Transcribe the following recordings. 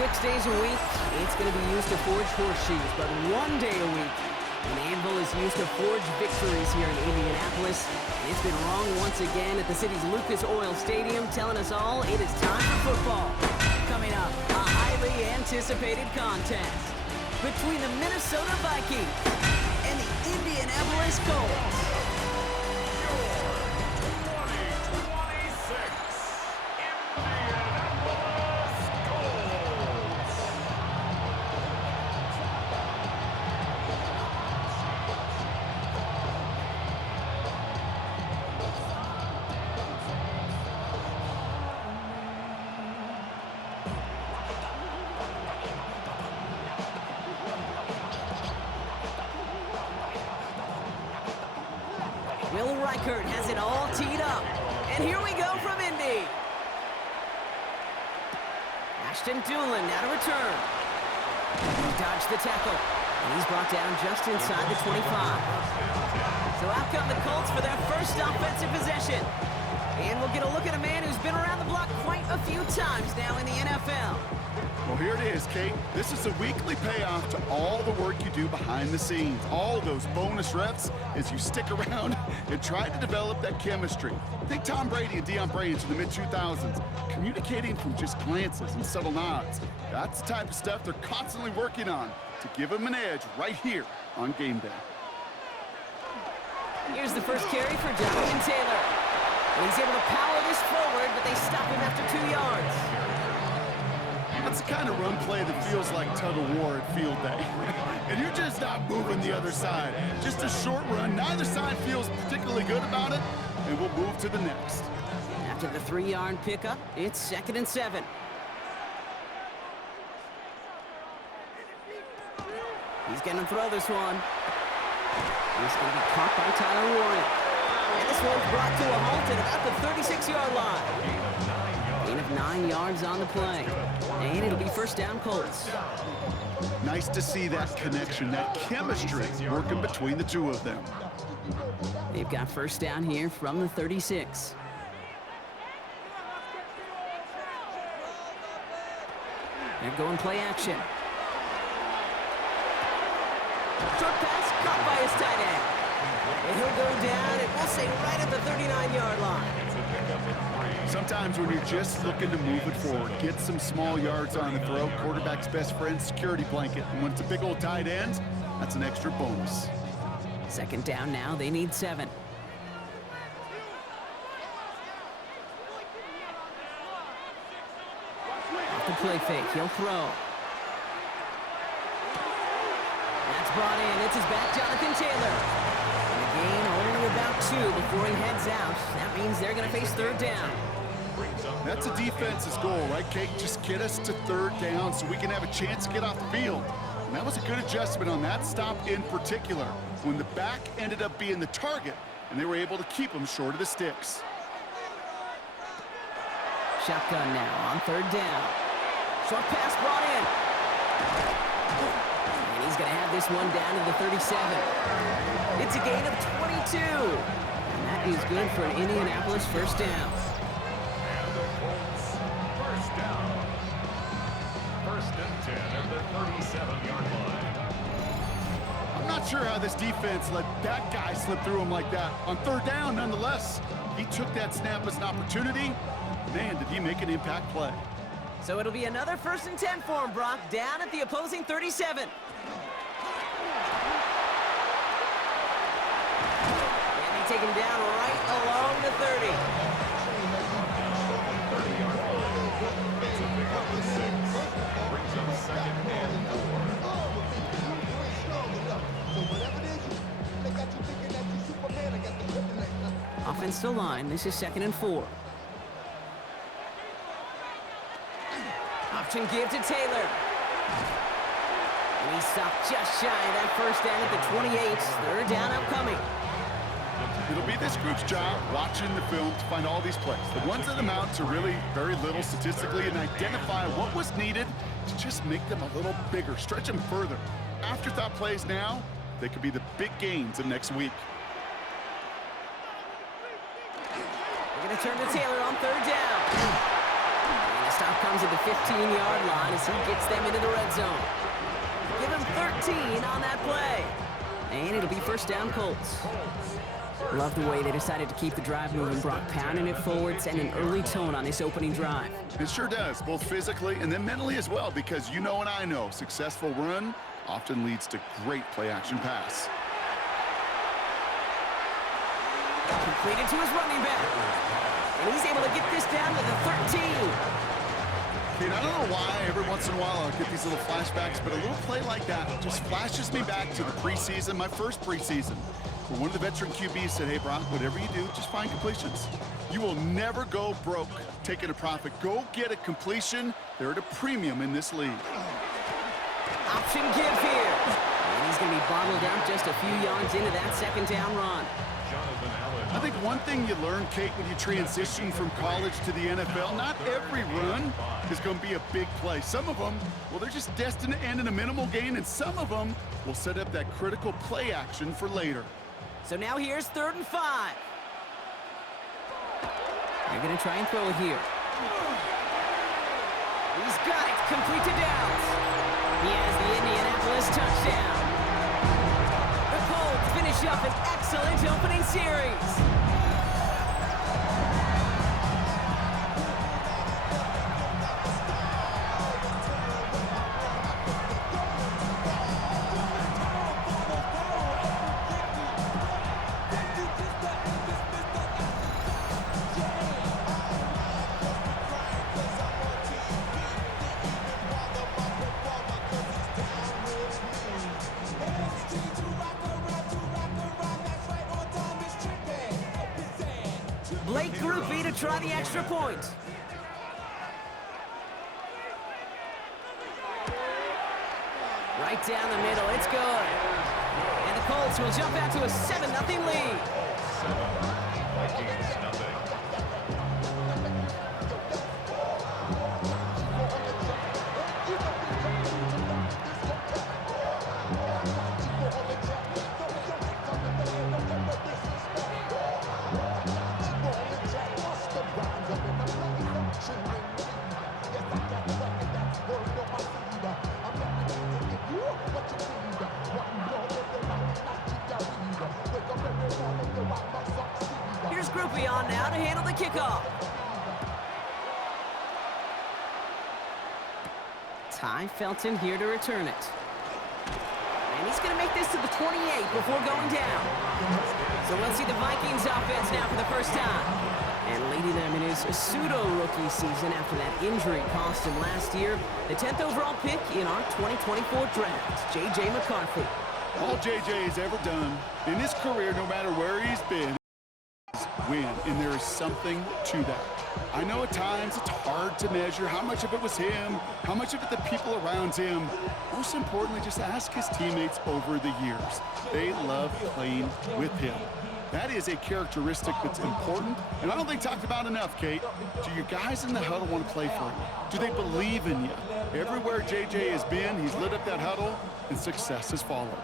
6 days a week, it's going to be used to forge horseshoes, but 1 day a week, an anvil is used to forge victories here in Indianapolis. And it's been wrong once again at the city's Lucas Oil Stadium, telling us all it is time for football. Coming up, a highly anticipated contest between the Minnesota Vikings and the Indianapolis Colts. Will Reichert has it all teed up. And here we go from Indy. Ashton Doolin now to return. He dodged the tackle. And he's brought down just inside the 25. So out come the Colts for their first offensive possession. And we'll get a look at a man who's been around the block quite a few times now in the NFL. Well, here it is, Kate. This is a weekly payoff to all the work you do behind the scenes. All those bonus reps as you stick around and try to develop that chemistry. Think Tom Brady and Deion Branch in the mid-2000s, communicating from just glances and subtle nods. That's the type of stuff they're constantly working on to give them an edge right here on game day. Here's the first carry for Jonathan Taylor. And he's able to power this forward, but they stop him after 2 yards. That's the kind of run play that feels like tug-of-war at field day. And you're just not moving the other side. Just a short run. Neither side feels particularly good about it, and we'll move to the next. After the 3-yard pickup, it's 2nd and 7. He's going to throw this one. He's going to be caught by Tyler Warren. And this one's brought to a halt at about the 36-yard line. Gain of 9 yards on the play. And it'll be first down Colts. Nice to see that connection, that chemistry working between the two of them. They've got first down here from the 36. They're going play action. Short pass caught by his tight end. And he'll go down, and we'll say right at the 39-yard line. Sometimes when you're just looking to move it forward, get some small yards on the throw, quarterback's best friend, security blanket. And when it's a big old tight end, that's an extra bonus. 2nd down now, they need 7. Off the play fake, he'll throw. That's brought in, it's his back, Jonathan Taylor. And the gain only about 2 before he heads out. That means they're going to face 3rd down. That's a defense's goal, right, Kate? Just get us to 3rd down so we can have a chance to get off the field. And that was a good adjustment on that stop in particular, when the back ended up being the target, and they were able to keep him short of the sticks. Shotgun now on 3rd down. Short pass brought in. And he's going to have this one down to the 37. It's a gain of 22. And that is good for an Indianapolis first down. First down. 1st and 10 at the 37-yard line. I'm not sure how this defense let that guy slip through him like that. On 3rd down, nonetheless, he took that snap as an opportunity. Man, did he make an impact play. So it'll be another 1st and 10 for him, Brock, down at the opposing 37. And they take him down right along the 30. Offensive line, this is 2nd and 4. Option give to Taylor. And he stopped just shy of that first down at the 28. 3rd down upcoming. It'll be this group's job watching the film to find all these plays. The ones that amount to really very little statistically and identify what was needed to just make them a little bigger, stretch them further. Afterthought plays now, they could be the big gains of next week. They're going to turn to Taylor on 3rd down. And the stop comes at the 15-yard line as he gets them into the red zone. Give him 13 on that play. And it'll be first down Colts. Love the way they decided to keep the drive moving, Brock, pounding it forward, sending an early tone on this opening drive. It sure does, both physically and then mentally as well, because you know and I know successful run often leads to great play-action pass. Completed to his running back. And he's able to get this down to the 13. And I don't know why every once in a while I'll get these little flashbacks, but a little play like that just flashes me back to the preseason, my first preseason, where one of the veteran QBs said, hey, Brock, whatever you do, just find completions. You will never go broke taking a profit. Go get a completion. They're at a premium in this league. Option give here. And he's going to be bottled out just a few yards into that second down run. I think one thing you learn, Kate, when you transition from college to the NFL, not every run is going to be a big play. Some of them, well, they're just destined to end in a minimal gain, and some of them will set up that critical play action for later. So now here's 3rd and 5. They're going to try and throw it here. He's got it, complete to Downs. He has the Indianapolis touchdown. The Colts finish up an excellent opening series. Blake Groupie to try the extra point. Right down the middle, it's good. And the Colts will jump out to a 7-0 lead. Vikings, nothing. Here's Groupie on now to handle the kickoff. Ty Felton here to return it. And he's going to make this to the 28 before going down. So we'll see the Vikings offense now for the first time. And leading them in his pseudo-rookie season after that injury cost him last year, the 10th overall pick in our 2024 draft, J.J. McCarthy. All J.J. has ever done in his career, no matter where he's been, is win, and there is something to that. I know at times it's hard to measure how much of it was him, how much of it the people around him. Most importantly, just ask his teammates over the years. They love playing with him. That is a characteristic that's important, and I don't think talked about enough, Kate. Do your guys in the huddle want to play for him? Do they believe in you? Everywhere J.J. has been, he's lit up that huddle, and success has followed.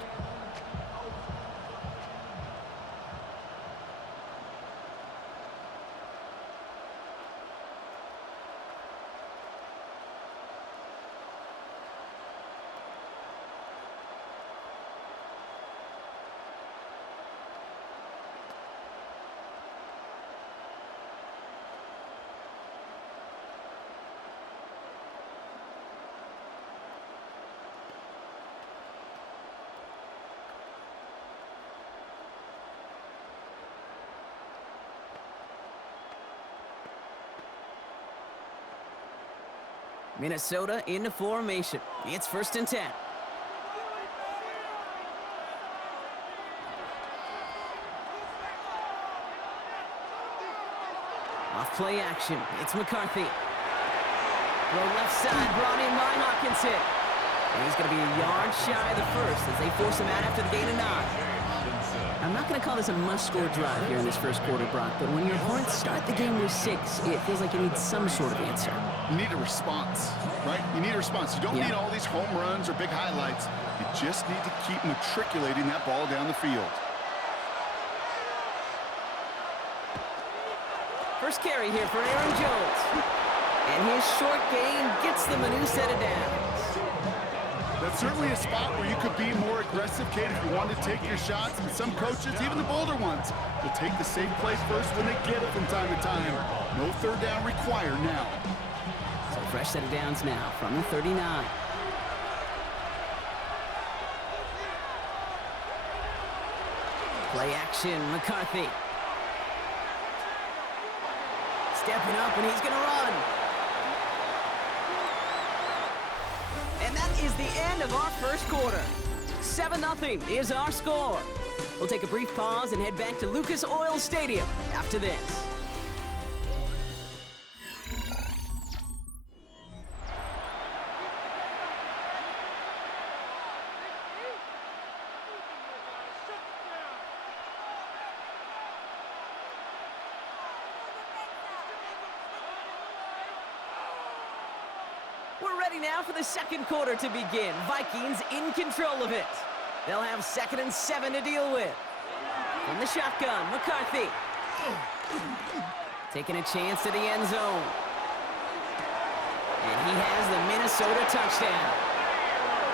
Minnesota into formation. It's 1st and 10. Off play action. It's McCarthy. Throw left side brought in by Hawkinson. And he's going to be a yard shy of the first as they force him out after the gain of 9. I'm not going to call this a must-score drive here in this first quarter, Brock, but when your opponents start the game with 6, it feels like you need some sort of answer. You need a response, right? You need a response. You don't need all these home runs or big highlights. You just need to keep matriculating that ball down the field. First carry here for Aaron Jones. And his short gain gets them a new set of downs. That's certainly a spot where you could be more aggressive, Kate, if you want to take your shots. And some coaches, even the bolder ones, will take the safe play first when they get it from time to time. No third down required now. So fresh set of downs now from the 39. Play action, McCarthy. Stepping up, and he's going to run. And that is the end of our first quarter. 7-0 is our score. We'll take a brief pause and head back to Lucas Oil Stadium after this. We're ready now for the second quarter to begin. Vikings in control of it. They'll have 2nd and 7 to deal with. From the shotgun, McCarthy. Taking a chance to the end zone. And he has the Minnesota touchdown.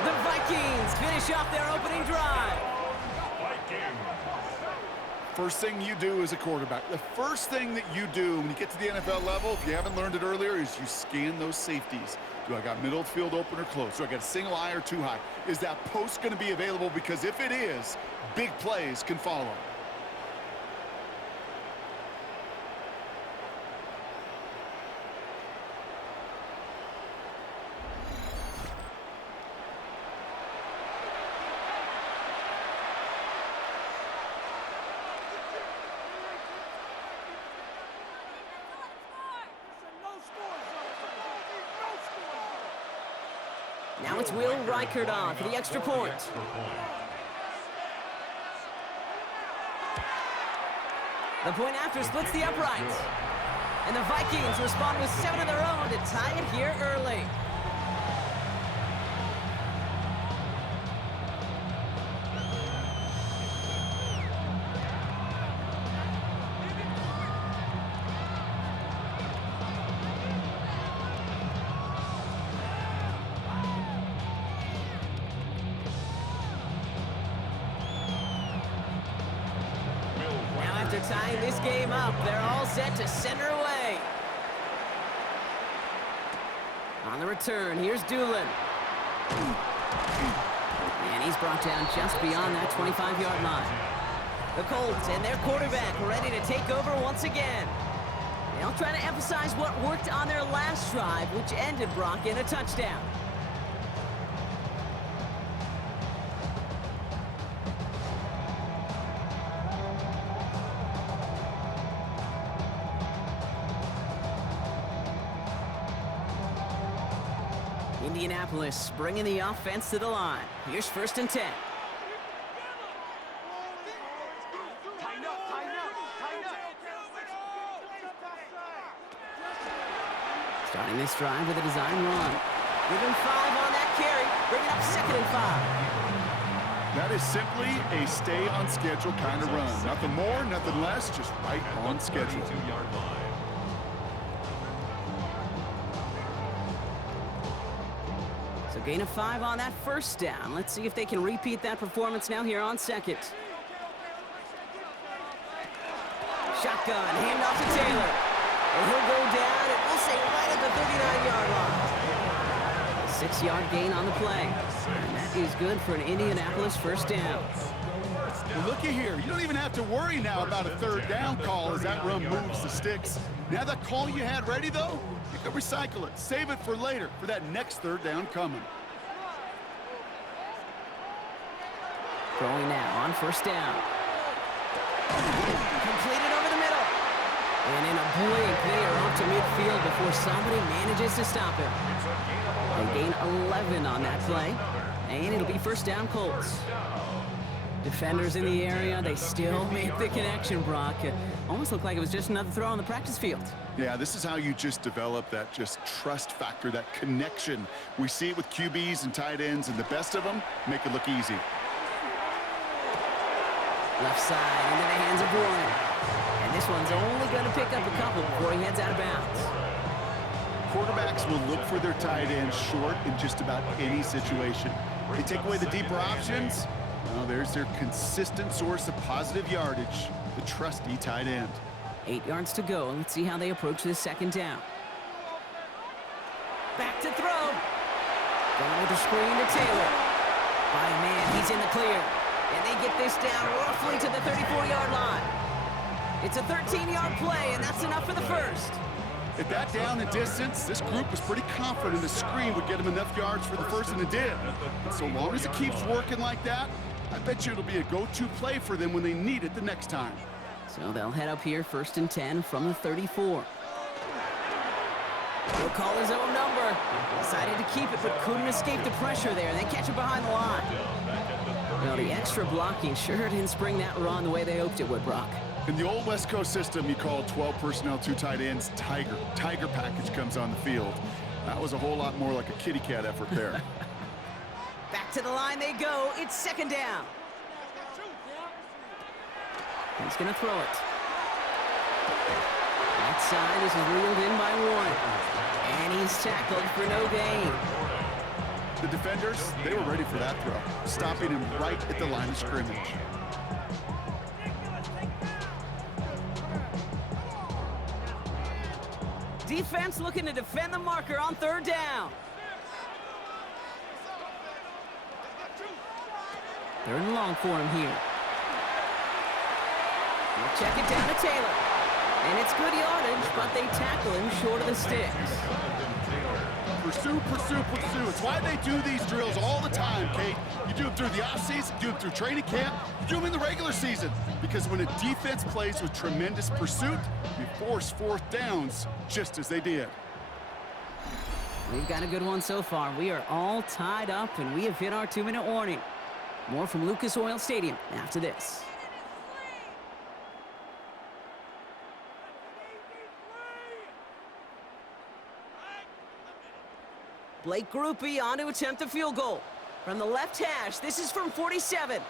The Vikings finish off their opening drive. First thing you do as a quarterback, the first thing that you do when you get to the NFL level, if you haven't learned it earlier, is you scan those safeties. Do I got middle field open or close? Do I got a single eye or two high? Is that post going to be available? Because if it is, big plays can follow. Now it's Will Reichert on for the extra point. The point after splits the uprights. And the Vikings respond with 7 of their own to tie it here early. After tying this game up, they're all set to send her away. On the return, here's Doolin. And he's brought down just beyond that 25-yard line. The Colts and their quarterback ready to take over once again. They'll try to emphasize what worked on their last drive, which ended Brock in a touchdown. Indianapolis bringing the offense to the line. Here's 1st and 10. Starting this drive with a design run. Give him 5 on that carry. Bring it up 2nd and 5. That is simply a stay on schedule kind of run. Nothing more, nothing less, just right on schedule. 32-yard line. So gain of 5 on that first down. Let's see if they can repeat that performance now here on 2nd. Shotgun, handoff to Taylor. And he'll go down, and we'll say right at the 39-yard line. 6-yard gain on the play. And that is good for an Indianapolis first down. Well, looky here. You don't even have to worry now about a 3rd down call as that run moves the sticks. Now that call you had ready, though, you can recycle it. Save it for later, for that next 3rd down coming. Throwing now on 1st down. Completed over the middle. And in a blink, they are off to midfield before somebody manages to stop him. They gain 11 on that play. And it'll be 1st down Colts. Defenders in the area, they still make the connection, Brock. It almost looked like it was just another throw on the practice field. Yeah, this is how you just develop that just trust factor, that connection. We see it with QBs and tight ends, and the best of them make it look easy. Left side into the hands of Warren. And this one's only going to pick up a couple before he heads out of bounds. Quarterbacks will look for their tight end short in just about any situation. They take away the deeper options. Well, there's their consistent source of positive yardage, the trusty tight end. 8 yards to go. Let's see how they approach this second down. Back to throw. Going with the screen to Taylor. By man, he's in the clear. And they get this down roughly to the 34-yard line. It's a 13-yard play, and that's enough for the first. At that down and distance, this group was pretty confident the screen would get them enough yards for the first, and it did. And so long as it keeps working like that, I bet you it'll be a go-to play for them when they need it the next time. So they'll head up here, 1st and 10 from the 34. He'll call his own number. Decided to keep it, but couldn't escape the pressure there. They catch it behind the line. Well, the extra blocking sure didn't spring that run the way they hoped it would, Brock. In the old West Coast system, you call 12 personnel, 2 tight ends, Tiger. Tiger package comes on the field. That was a whole lot more like a kitty cat effort there. Back to the line they go. It's 2nd down. He's going to throw it. Outside, this is reeled in by 1. And he's tackled for no gain. The defenders, they were ready for that throw, stopping him right at the line of scrimmage. Defense looking to defend the marker on 3rd down. 3rd and long for him here. We'll check it down to Taylor. And it's good yardage, but they tackle him short of the sticks. Pursue, pursue, pursue. It's why they do these drills all the time, Kate. You do them through the offseason, you do them through training camp, you do them in the regular season. Because when a defense plays with tremendous pursuit, you force 4th downs just as they did. We've got a good one so far. We are all tied up, and we have hit our 2-minute warning. More from Lucas Oil Stadium after this. Blake Groupie on to attempt a field goal. From the left hash, this is from 47.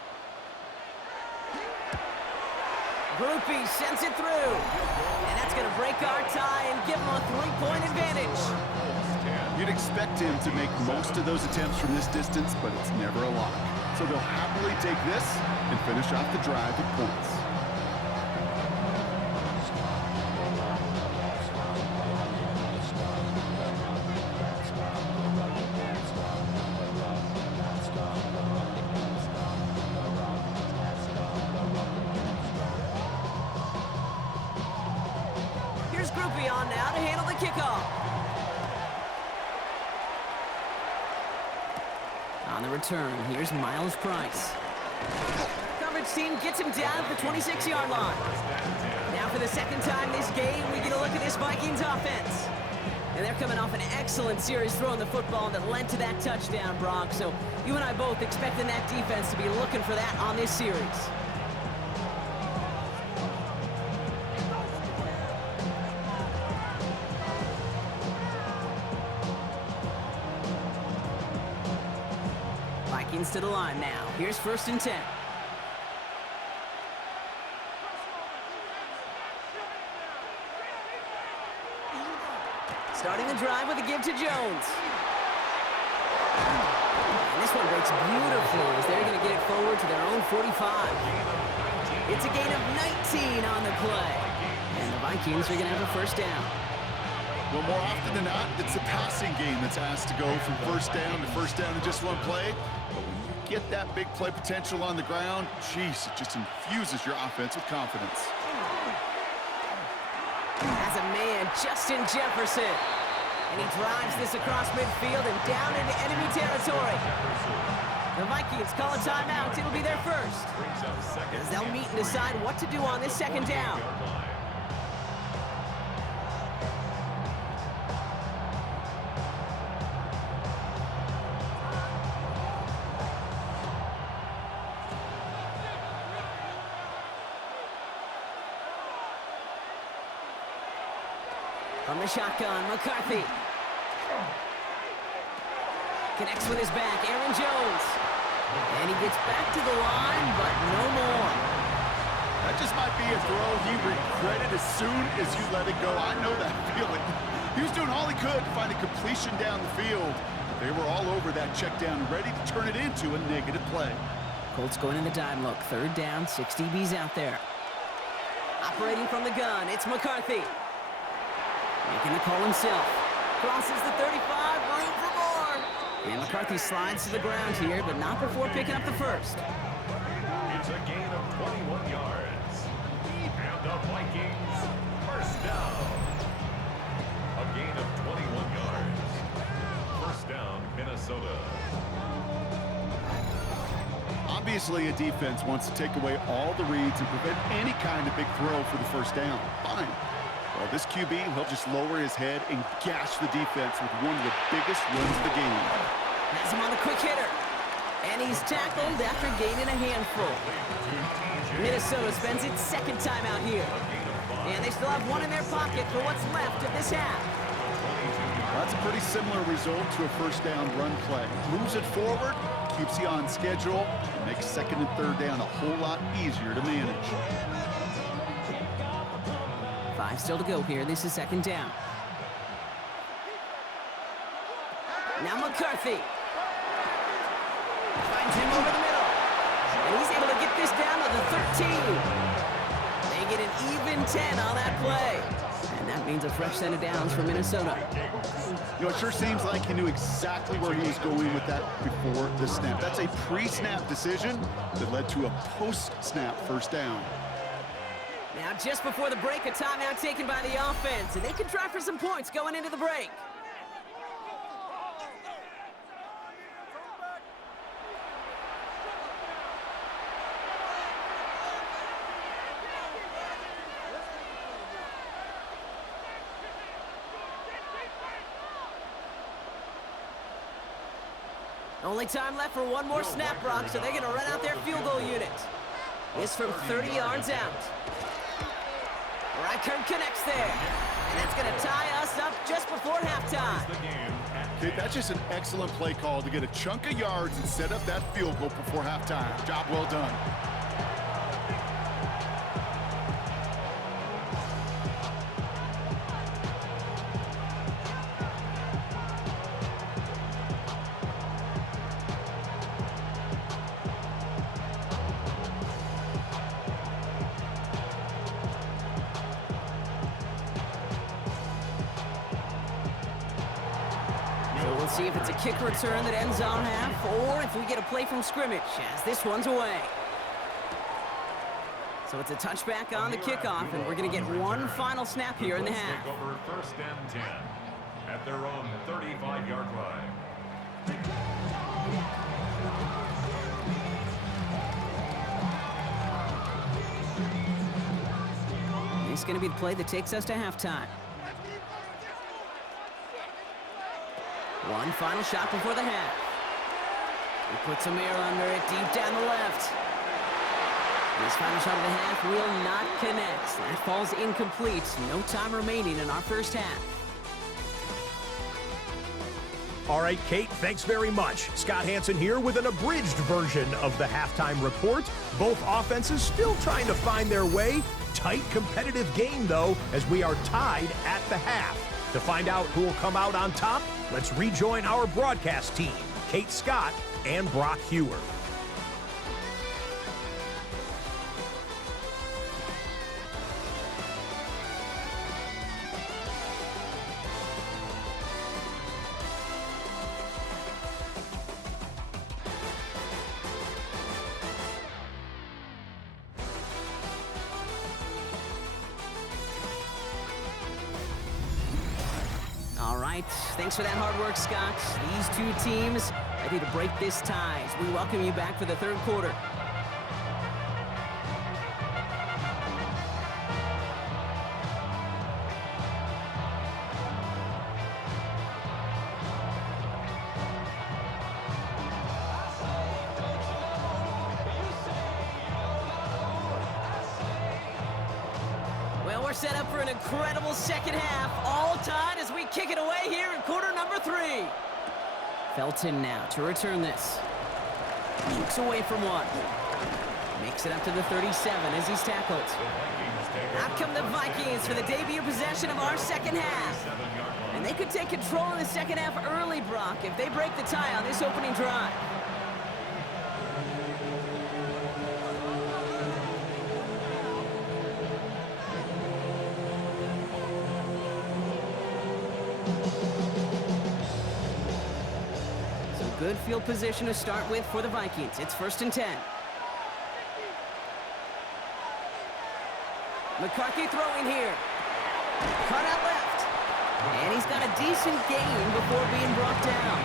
Groupie sends it through. And that's going to break our tie and give him a 3-point advantage. You'd expect him to make most of those attempts from this distance, but it's never a lock. So they'll happily take this and finish off the drive with points. Here's Groupie on now to handle the kickoff. On the return, here's Miles Price. Coverage team gets him down at the 26-yard line. Now for the 2nd time this game, we get a look at this Vikings offense. And they're coming off an excellent series throwing the football that led to that touchdown, Brock. So you and I both expecting that defense to be looking for that on this series. Vikings to the line now. Here's 1st and 10. Starting the drive with a give to Jones. And this one breaks beautifully as they're going to get it forward to their own 45. It's a gain of 19 on the play. And the Vikings are going to have a 1st down. Well, more often than not, it's the passing game that's asked to go from 1st down to 1st down in just one play. But when you get that big play potential on the ground, geez, it just infuses your offense with confidence. As a man, Justin Jefferson. And he drives this across midfield and down into enemy territory. The Vikings call a timeout. It'll be their first. As they'll meet and decide what to do on this 2nd down. From the shotgun, McCarthy. Connects with his back, Aaron Jones. And he gets back to the line, but no more. That just might be a throw he regretted as soon as you let it go. I know that feeling. He was doing all he could to find a completion down the field. They were all over that check down, ready to turn it into a negative play. Colts going in the dime look. 3rd down, 6 DBs out there. Operating from the gun, it's McCarthy. Making the call himself. Crosses the 35, room for more. And McCarthy slides to the ground here, but not before picking up the first. It's a gain of 21 yards. And the Vikings, first down. A gain of 21 yards. First down, Minnesota. Obviously, a defense wants to take away all the reads and prevent any kind of big throw for the first down. Fine. Well, this QB, he'll just lower his head and gash the defense with one of the biggest runs of the game. Has him on the quick hitter. And he's tackled after gaining a handful. Minnesota spends its 2nd time out here. And they still have one in their pocket for what's left of this half. That's a pretty similar result to a first down run play. Moves it forward, keeps you on schedule, and makes 2nd and 3rd down a whole lot easier to manage. 5 still to go here. This is 2nd down. Now McCarthy. Finds him over the middle. And he's able to get this down to the 13. They get an even 10 on that play. And that means a fresh set of downs for Minnesota. You know, it sure seems like he knew exactly where he was going with that before the snap. That's a pre-snap decision that led to a post-snap first down. Now, just before the break, a timeout taken by the offense, and they can try for some points going into the break. Only time left for one more snap, Brock, so they're going to run out their field goal unit. This from 30 yards out. Reichert connects there. And that's going to tie us up just before halftime. Okay, that's just an excellent play call to get a chunk of yards and set up that field goal before halftime. Job well done. We'll see if it's a kick return that ends on half, or if we get a play from scrimmage, as this one's away. So it's a touchback on the kickoff, and we're going to get one final snap here in the half. Take over 1st and 10 at their own 35-yard line. This is going to be the play that takes us to halftime. One final shot before the half. He puts some air under it, deep down the left. This final shot of the half will not connect. That falls incomplete. No time remaining in our first half. All right, Kate, thanks very much. Scott Hansen here with an abridged version of the halftime report. Both offenses still trying to find their way. Tight, competitive game, though, as we are tied at the half. To find out who will come out on top, let's rejoin our broadcast team, Kate Scott and Brock Hewer. All right, thanks for that hard work, Scott. These two teams ready to break this tie as we welcome you back for the 3rd quarter. Well, we're set up for an incredible second half, all tied as we kick it away here in quarter number 3. Felton now to return this. Looks away from one. Makes it up to the 37 as he's tackled. Out come the Vikings for the debut possession of our second half. And they could take control in the second half early, Brock, if they break the tie on this opening drive. So good field position to start with for the Vikings. It's 1st and 10. McCarthy throwing here. Cut out left. And he's got a decent gain before being brought down.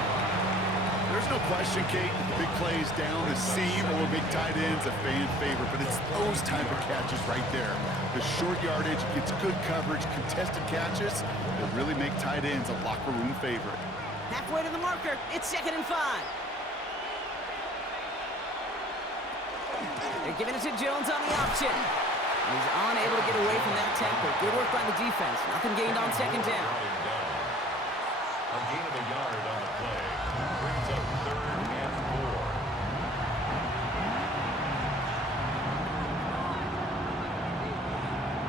There's no question, Kate, the big plays down the seam or big tight ends a fan favorite, but it's those type of catches right there. The short yardage gets good coverage, contested catches that really make tight ends a locker room favorite. Halfway to the marker. It's 2nd and 5. They're giving it to Jones on the option. He's unable to get away from that tackle. Good work by the defense. Nothing gained on 2nd down. A gain of a yard on the play. Brings up 3rd and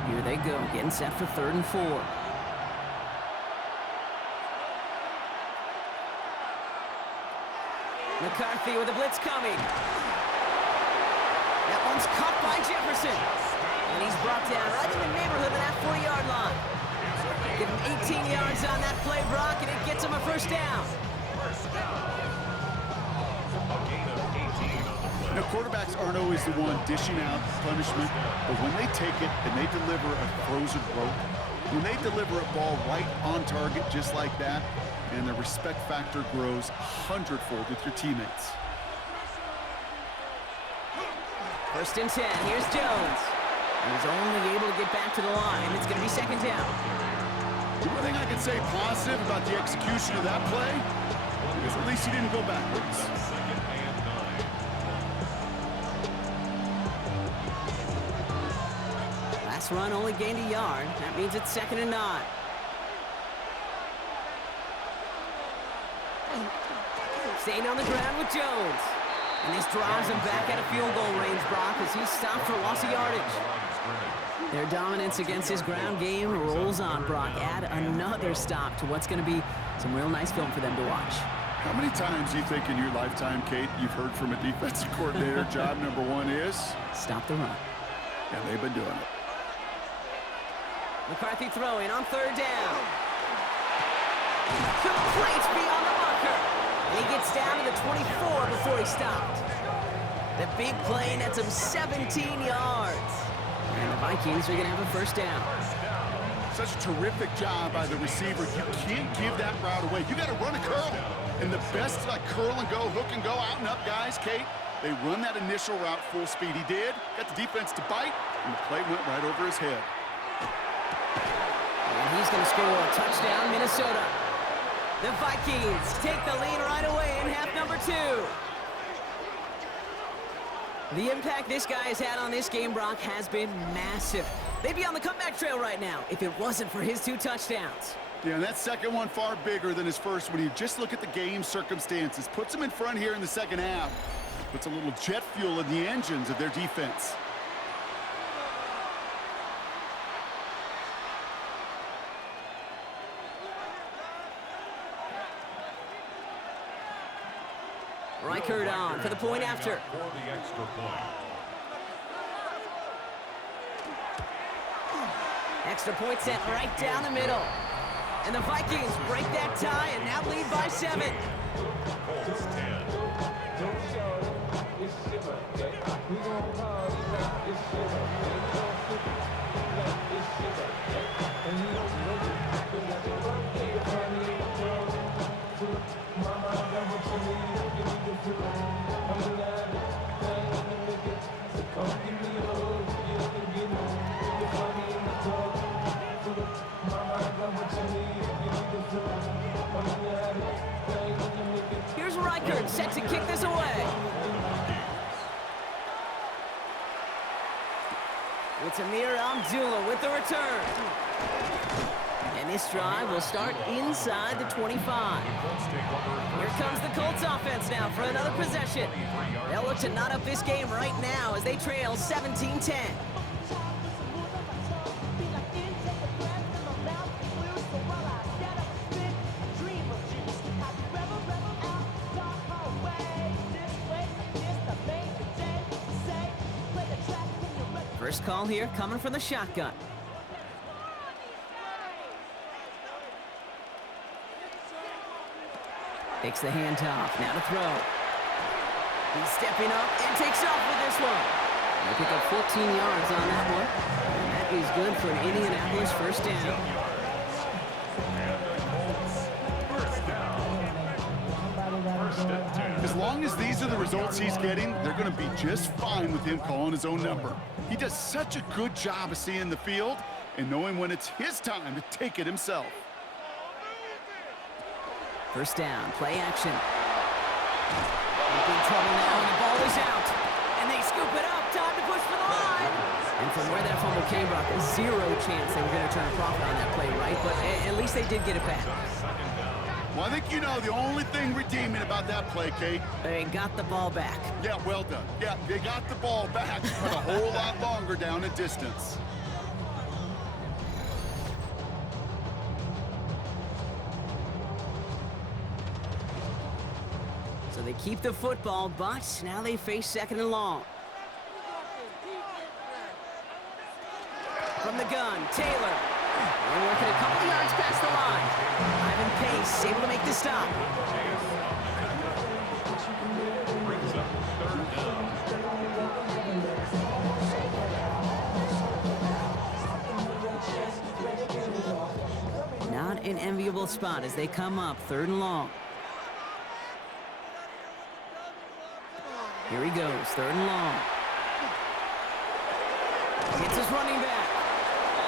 4. Here they go, getting set for 3rd and 4. McCarthy with a blitz coming. That one's caught by Jefferson. And he's brought down right in the neighborhood of that 40-yard line. Give him 18 yards on that play, Brock, and it gets him a 1st down. A gain of 18 on the play. Now, quarterbacks aren't always the one dishing out punishment, but when they take it and they deliver a frozen rope, when they deliver a ball right on target just like that, and the respect factor grows 100-fold with your teammates. 1st and 10. Here's Jones. He's only able to get back to the line. It's going to be 2nd down. The one thing I can say positive about the execution of that play is at least he didn't go backwards. 2nd and 9. Last run only gained a yard. That means it's 2nd and 9. Staying on the ground with Jones. And this drives him back out of field goal range, Brock, as he's stopped for loss of yardage. Their dominance against his ground game rolls on, Brock. Add another stop to what's going to be some real nice film for them to watch. How many times do you think in your lifetime, Kate, you've heard from a defensive coordinator, job number 1 is? Stop the run. And they've been doing it. McCarthy throwing on 3rd down. Complete beyond the marker. And he gets down to the 24 before he stopped. The big play nets him 17 yards. And the Vikings are going to have a 1st down. Such a terrific job by the receiver. You can't give that route away. You got to run a curl. And the best, like curl and go, hook and go, out and up guys, Kate, they run that initial route full speed. He did. Got the defense to bite, and the play went right over his head. And he's going to score a touchdown, Minnesota. The Vikings take the lead right away in half number 2. The impact this guy has had on this game, Brock, has been massive. They'd be on the comeback trail right now if it wasn't for his 2 touchdowns. Yeah, and that second one far bigger than his first when you just look at the game circumstances. Puts him in front here in the second half. Puts a little jet fuel in the engines of their defense. Reichert on for the point after. For the extra point. Extra point set right down the middle. And the Vikings break that tie and now lead by 7. Colts 10. Here's Reichert set to kick this away. It's Amir Abdullah with the return. And this drive will start inside the 25. Here comes the Colts offense now for another possession. They'll look to knot up this game right now as they trail 17-10. First call here coming from the shotgun. Takes the handoff. Now to throw. He's stepping up and takes off with this one. They pick up 14 yards on that one. And that is good for an Indianapolis first down. As long as these are the results he's getting, they're going to be just fine with him calling his own number. He does such a good job of seeing the field and knowing when it's his time to take it himself. First down, play action. Big trouble now, and the ball is out. And they scoop it up, time to push for the line. And from where that fumble came, Brock, zero chance they were going to turn a profit on that play, right? But at least they did get it back. Well, I think you know the only thing redeeming about that play, Kate. They got the ball back. Yeah, well done. Yeah, they got the ball back, but a whole lot longer down in distance. So they keep the football, but now they face second and long. From the gun, Taylor. They're working a couple yards past the line. Ivan Pace able to make the stop. Not an enviable spot as they come up, third and long. Here he goes, third and long. It's his running back.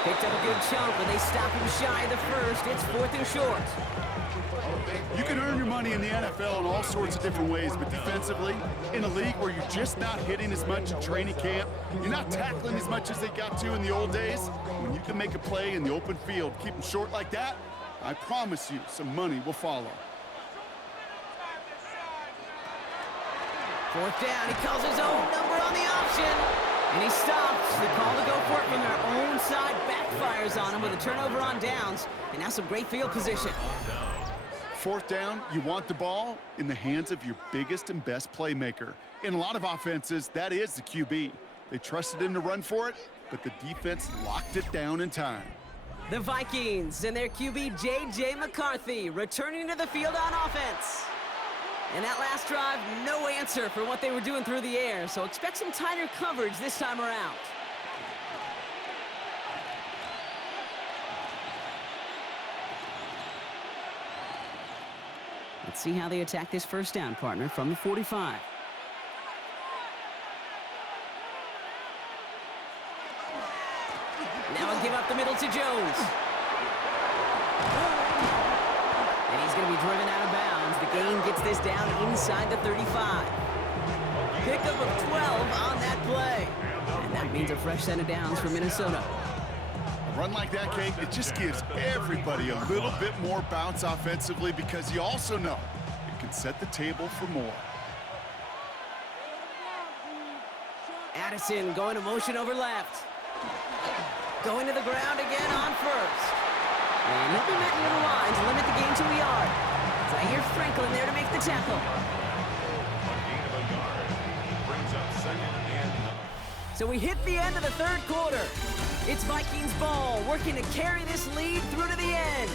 Picked up a good chunk, but they stop him shy of the first. It's fourth and short. You can earn your money in the NFL in all sorts of different ways, but defensively, in a league where you're just not hitting as much in training camp, you're not tackling as much as they got to in the old days, when you can make a play in the open field, keep them short like that, I promise you some money will follow. Fourth down, he calls his own number on the option. And he stops. The call to go for it from their own side backfires on him with a turnover on downs. And now some great field position. Fourth down, you want the ball in the hands of your biggest and best playmaker. In a lot of offenses, that is the QB. They trusted him to run for it, but the defense locked it down in time. The Vikings and their QB, J.J. McCarthy, returning to the field on offense. And that last drive, no answer for what they were doing through the air, so expect some tighter coverage this time around. Let's see how they attack this first down, partner, from the 45. Now I'll give up the middle to Jones. And he's going to be driven out of bounds. The gain gets this down inside the 35. Pickup of 12 on that play. And that means a fresh set of downs for Minnesota. A run like that, Kate, it just gives everybody a little bit more bounce offensively because you also know it can set the table for more. Addison going to motion over left. Going to the ground again on first. And he'll be met near the line to limit the gain to a yard. Zaire Franklin there to make the tackle. So we hit the end of the third quarter. It's Vikings ball, working to carry this lead through to the end.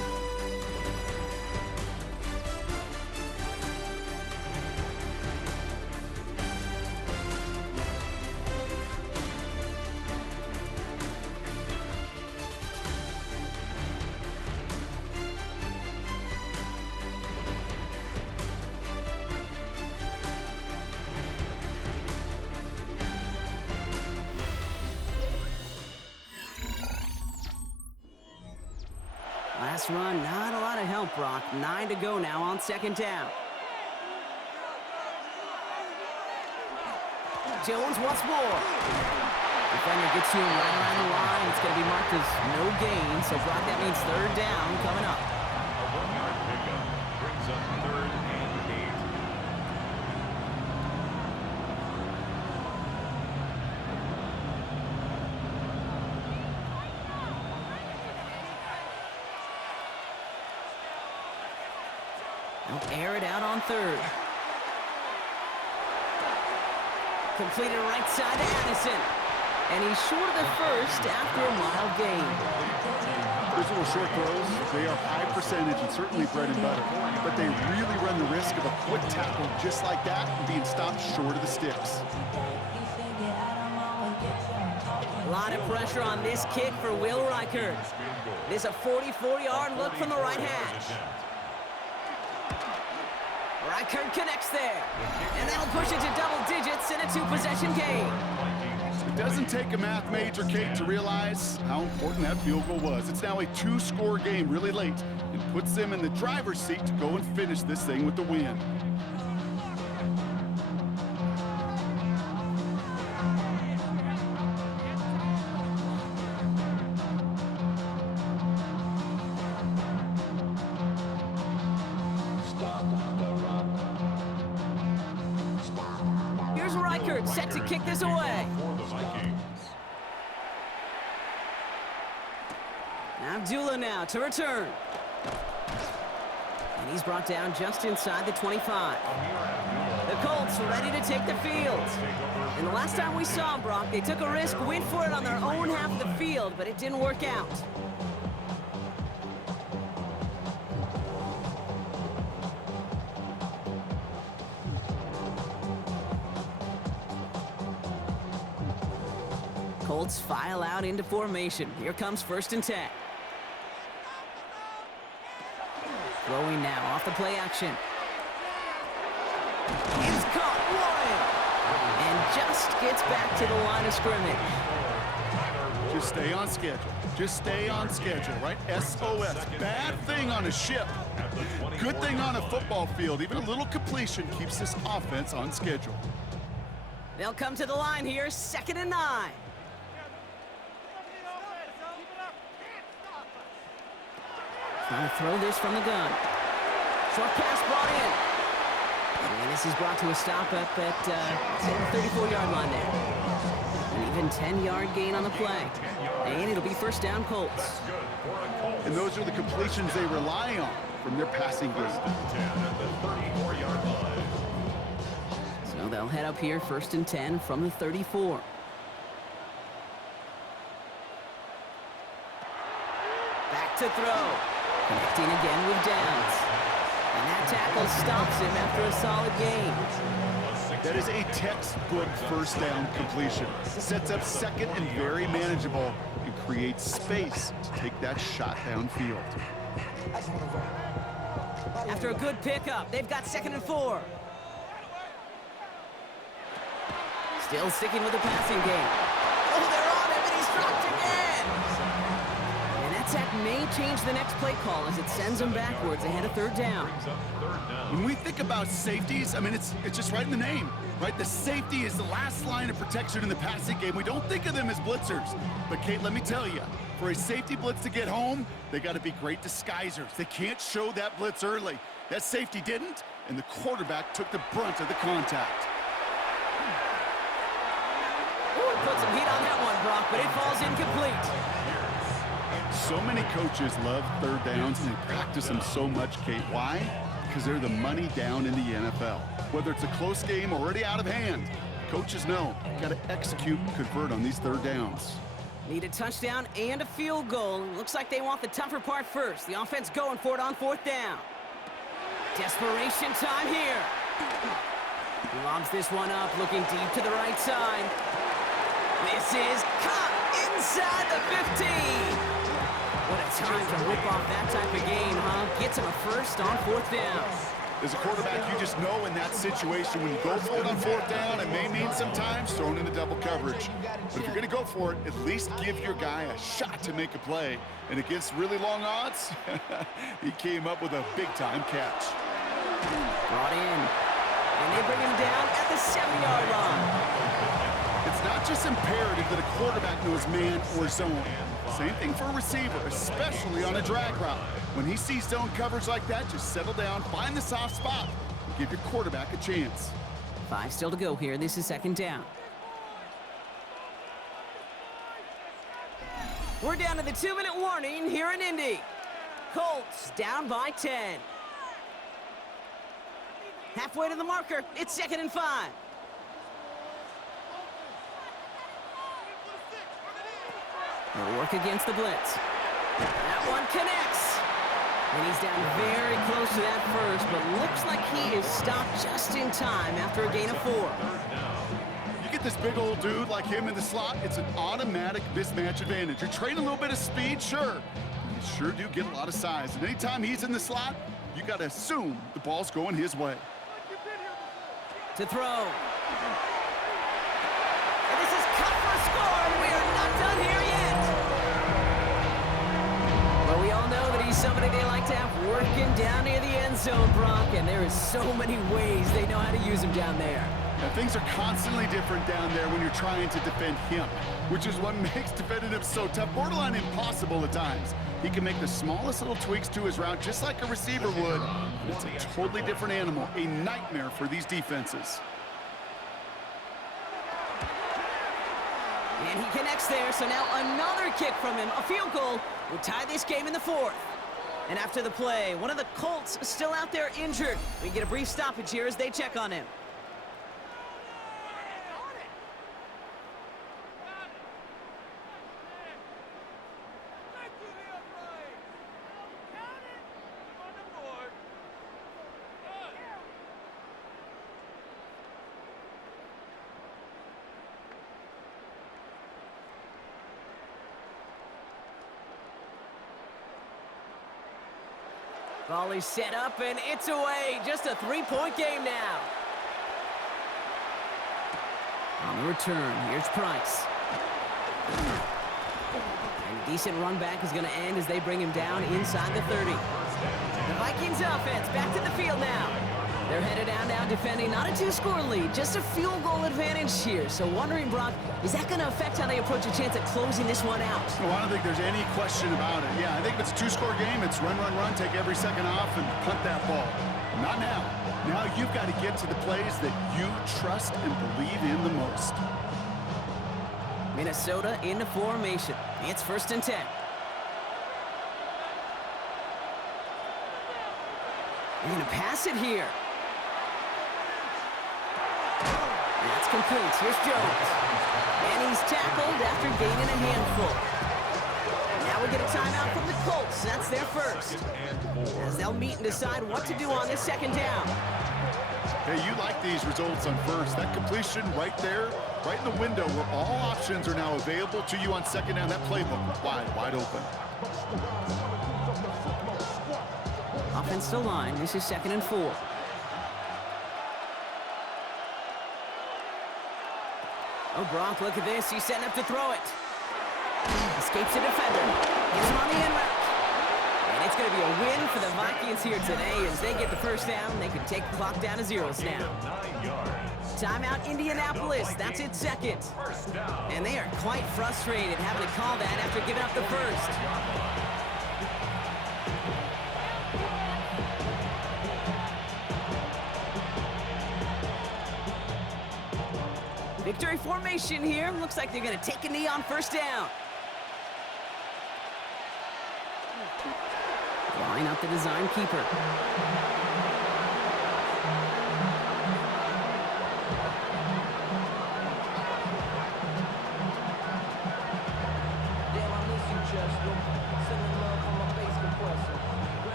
Last run, not a lot of help, Brock. 9 to go now on second down. Jones once more. Defender gets to him right around the line. It's going to be marked as no gain. So, Brock, that means third down coming up. A 1-yard pickup brings up 3rd and 8. They'll air it out on third. Completed right side to Addison. And he's short of the first after a mild gain. Those little short throws, they are high percentage and certainly bread and butter, but they really run the risk of a quick tackle just like that and being stopped short of the sticks. A lot of pressure on this kick for Will Reichert. It is a 44-yard look from the right hash. Reichert connects there, and that'll push it to double digits in a two-possession game. It doesn't take a math major, Kate, to realize how important that field goal was. It's now a two-score game really late and puts them in the driver's seat to go and finish this thing with the win. Here's Reichert set to kick this away. Abdullah now to return. And he's brought down just inside the 25. The Colts ready to take the field. And the last time we saw them, Brock, they took a risk, went for it on their own half of the field, but it didn't work out. Colts file out into formation. Here comes 1st and 10. Throwing now off the play action. He's caught one! And just gets back to the line of scrimmage. Just stay on schedule. Just stay on schedule, right? SOS. Bad thing on a ship. Good thing on a football field. Even a little completion keeps this offense on schedule. They'll come to the line here, 2nd and 9. Trying to throw this from the gun. Short pass brought in. And this is brought to a stop up at the 34-yard line there. An even 10-yard gain on the play. And it'll be 1st down Colts. And those are the completions they rely on from their passing game. So they'll head up here 1st and 10 from the 34. Back to throw. Connecting again with Downs. And that tackle stops him after a solid gain. That is a textbook 1st down completion. Sets up 2nd and very manageable and creates space to take that shot downfield. After a good pickup, they've got 2nd and 4. Still sticking with the passing game. Oh, they're on him, and he's dropped again! And that sack may change the next play call as it sends them backwards ahead of 3rd down. When we think about safeties, I mean, it's just right in the name, right? The safety is the last line of protection in the passing game. We don't think of them as blitzers. But, Kate, let me tell you, for a safety blitz to get home, they got to be great disguisers. They can't show that blitz early. That safety didn't, and the quarterback took the brunt of the contact. Put some heat on that one, Brock, but it falls incomplete. So many coaches love 3rd downs, and they practice them so much, Kate. Why? Because they're the money down in the NFL. Whether it's a close game or already out of hand, coaches know you got to execute and convert on these 3rd downs. Need a touchdown and a field goal. Looks like they want the tougher part first. The offense going for it on 4th down. Desperation time here. He lobs this one up, looking deep to the right side. This is caught inside the 15. What a time to rip off that type of game, huh? Gets him a 1st on 4th down. As a quarterback, you just know in that situation, when you go for it on 4th down, it may mean sometimes thrown into double coverage. But if you're going to go for it, at least give your guy a shot to make a play. And against really long odds, he came up with a big-time catch. Brought in. And they bring him down at the 7-yard line. It's not just imperative that a quarterback knows man or zone. Same thing for a receiver, especially on a drag route. When he sees zone coverage like that, just settle down, find the soft spot, and give your quarterback a chance. 5 still to go here. This is 2nd down. We're down to the 2-minute warning here in Indy. Colts down by 10. Halfway to the marker. It's 2nd and 5. They'll work against the blitz. That one connects. And he's down very close to that first, but looks like he is stopped just in time after a gain of 4. You get this big old dude like him in the slot, it's an automatic mismatch advantage. You're trading a little bit of speed, sure. You sure do get a lot of size. And anytime he's in the slot, you got to assume the ball's going his way. To throw. And this is cut for a score, and we are not done here yet. Well, we all know that he's somebody they like to have working down near the end zone, Brock, and there is so many ways they know how to use him down there. Now, things are constantly different down there when you're trying to defend him, which is what makes defending him so tough, borderline impossible at times. He can make the smallest little tweaks to his route just like a receiver would, but it's a totally different animal, a nightmare for these defenses. And he connects there, so now another kick from him. A field goal will tie this game in the 4th. And after the play, one of the Colts still out there injured. We get a brief stoppage here as they check on him. Volley set up, and it's away. Just a 3-point game now. On the return, here's Price. And a decent run back is going to end as they bring him down inside the 30. The Vikings offense back to the field now. They're headed down now defending not a 2-score lead, just a field goal advantage here. So wondering, Brock, is that going to affect how they approach a chance at closing this one out? Well, I don't think there's any question about it. Yeah, I think if it's a 2-score game, it's run, run, run, take every second off and punt that ball. Not now. Now you've got to get to the plays that you trust and believe in the most. Minnesota into formation. It's 1st and 10. They're going to pass it here. That's complete. Here's Jones. And he's tackled after gaining a handful. Now we get a timeout from the Colts. That's their first. As they'll meet and decide what to do on this 2nd down. Hey, you like these results on first. That completion right there, right in the window where all options are now available to you on 2nd down. That playbook wide open. Offensive line. This is 2nd and 4. Oh, Brock, look at this. He's setting up to throw it. Escapes the defender. Hits him on the end route. And it's going to be a win for the Vikings here today as they get the 1st down. They can take the clock down to 0 now. Timeout Indianapolis. That's its 2nd. And they are quite frustrated having to call that after giving up the 1st. Victory formation here. Looks like they're going to take a knee on 1st down. Line up the design keeper.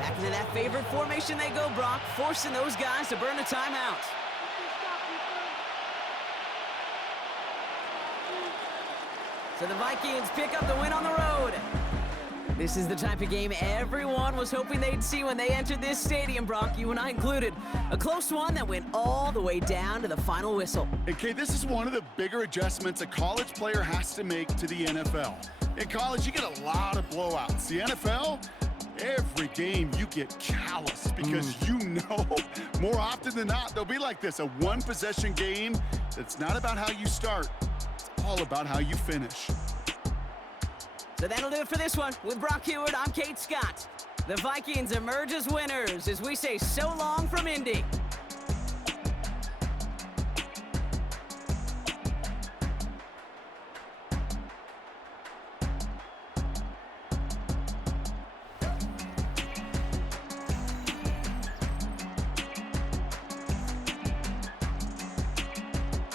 Back into that favorite formation they go, Brock, forcing those guys to burn a timeout. So the Vikings pick up the win on the road. This is the type of game everyone was hoping they'd see when they entered this stadium, Brock, you and I included. A close one that went all the way down to the final whistle. Okay, this is one of the bigger adjustments a college player has to make to the NFL. In college, you get a lot of blowouts. The NFL, every game you get callous because you know more often than not they'll be like this, a one-possession game that's not about how you start. All about how you finish. So that'll do it for this one. With Brock Heward, I'm Kate Scott. The Vikings emerge as winners as we say so long from Indy.